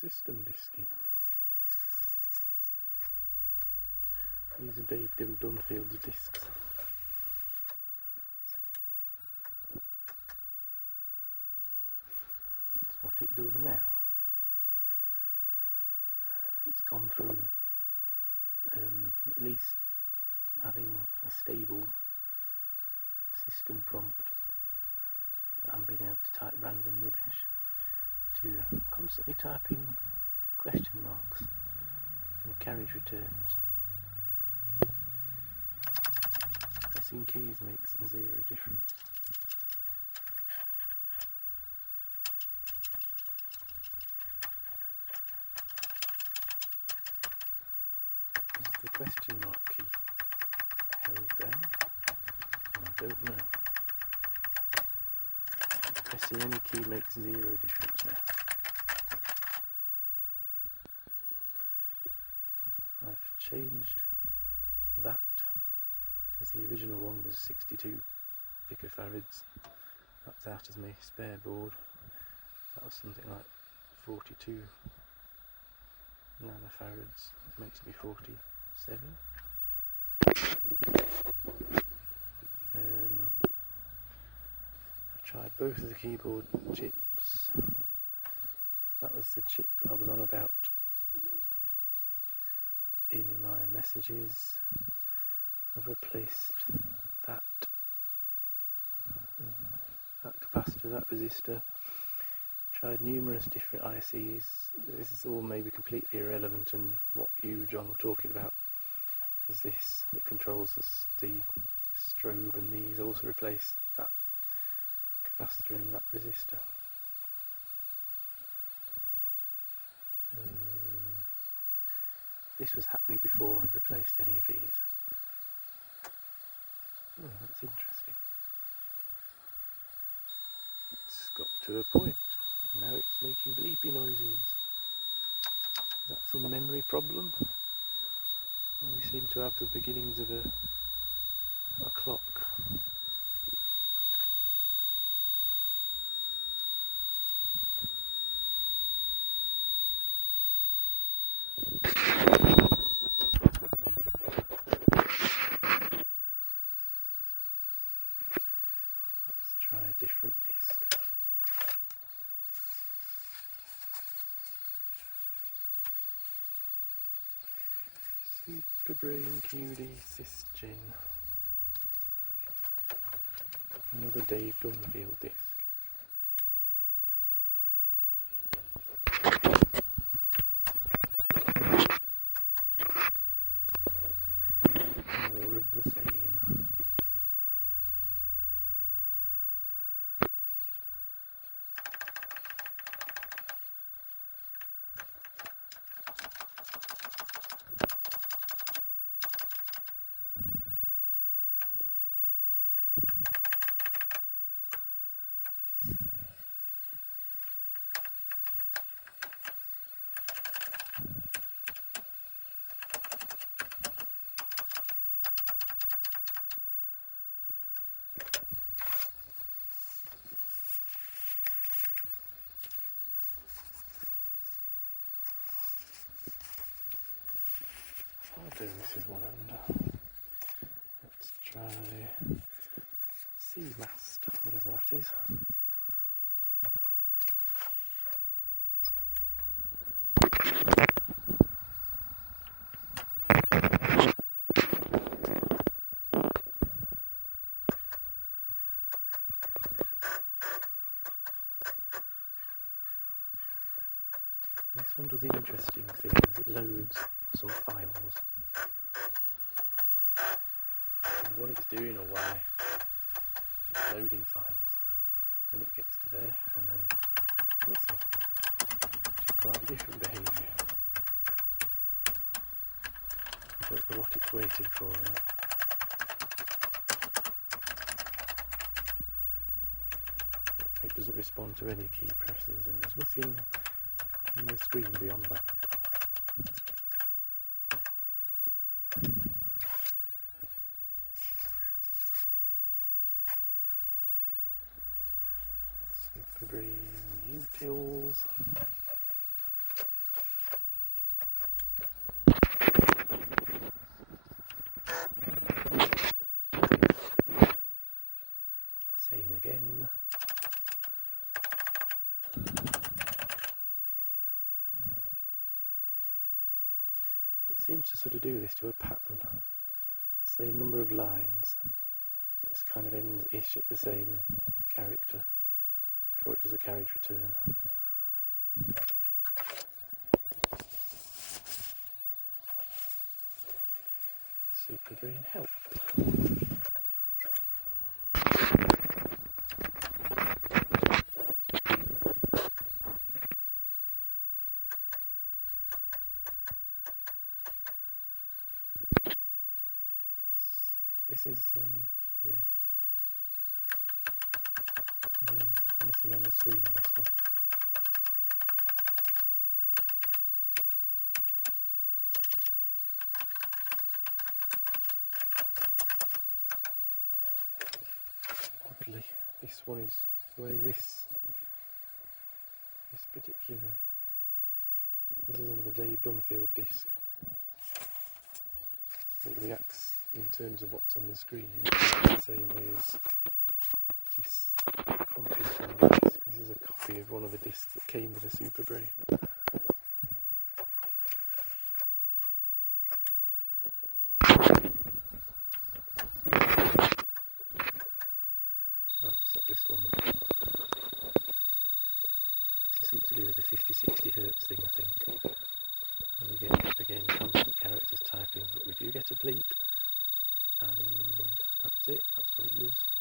System disking. These are Dave Dunfield's discs. That's what it does now. It's gone from at least having a stable system prompt and being able to type random rubbish to constantly typing question marks and carriage returns. Pressing keys makes zero difference. Is the question mark key held down? I don't know. Pressing any key makes zero difference now. I've changed that, as the original one was 62 picofarads. That's out as my spare board. That was something like 42 nanofarads. It's meant to be 47. I tried both of the keyboard chips. That was the chip I was on about in my messages. I've replaced that capacitor, that resistor. Tried numerous different ICs. This is all maybe completely irrelevant, and what you, John, were talking about is this that controls the strobe, and these also replaced that capacitor and that resistor. This was happening before I replaced any of these. Oh, that's interesting. It's got to a point, and now it's making bleepy noises. Is that some memory problem? Well, we seem to have the beginnings of a clock. Different disc. Superbrain QD Repair. Another Dave Dunfield disc. More of the same. I'll do this with one end. Let's try C-mast, whatever that is. This one does interesting things. It loads some files. I don't know what it's doing or why. It's loading files. Then it gets to there and then nothing. Which is quite different behaviour. I don't know what it's waiting for now. It doesn't respond to any key presses, and there's nothing in the screen beyond that. Superbrain utils. seems to sort of do this to a pattern. Same number of lines. It's kind of ends-ish at the same character before it does a carriage return. Superbrain help. This is, yeah, again, nothing on the screen on this one. Oddly, this one is the way this particular, this is another Dave Dunfield disc. It reacts in terms of what's on the screen in the same way as this copy disc. This is a copy of one of the discs that came with a Superbrain. I'll set this one. This is something to do with the 50-60 Hertz thing, I think. And we get, again, constant characters typing, but we do get a bleep. And that's it, that's what it does.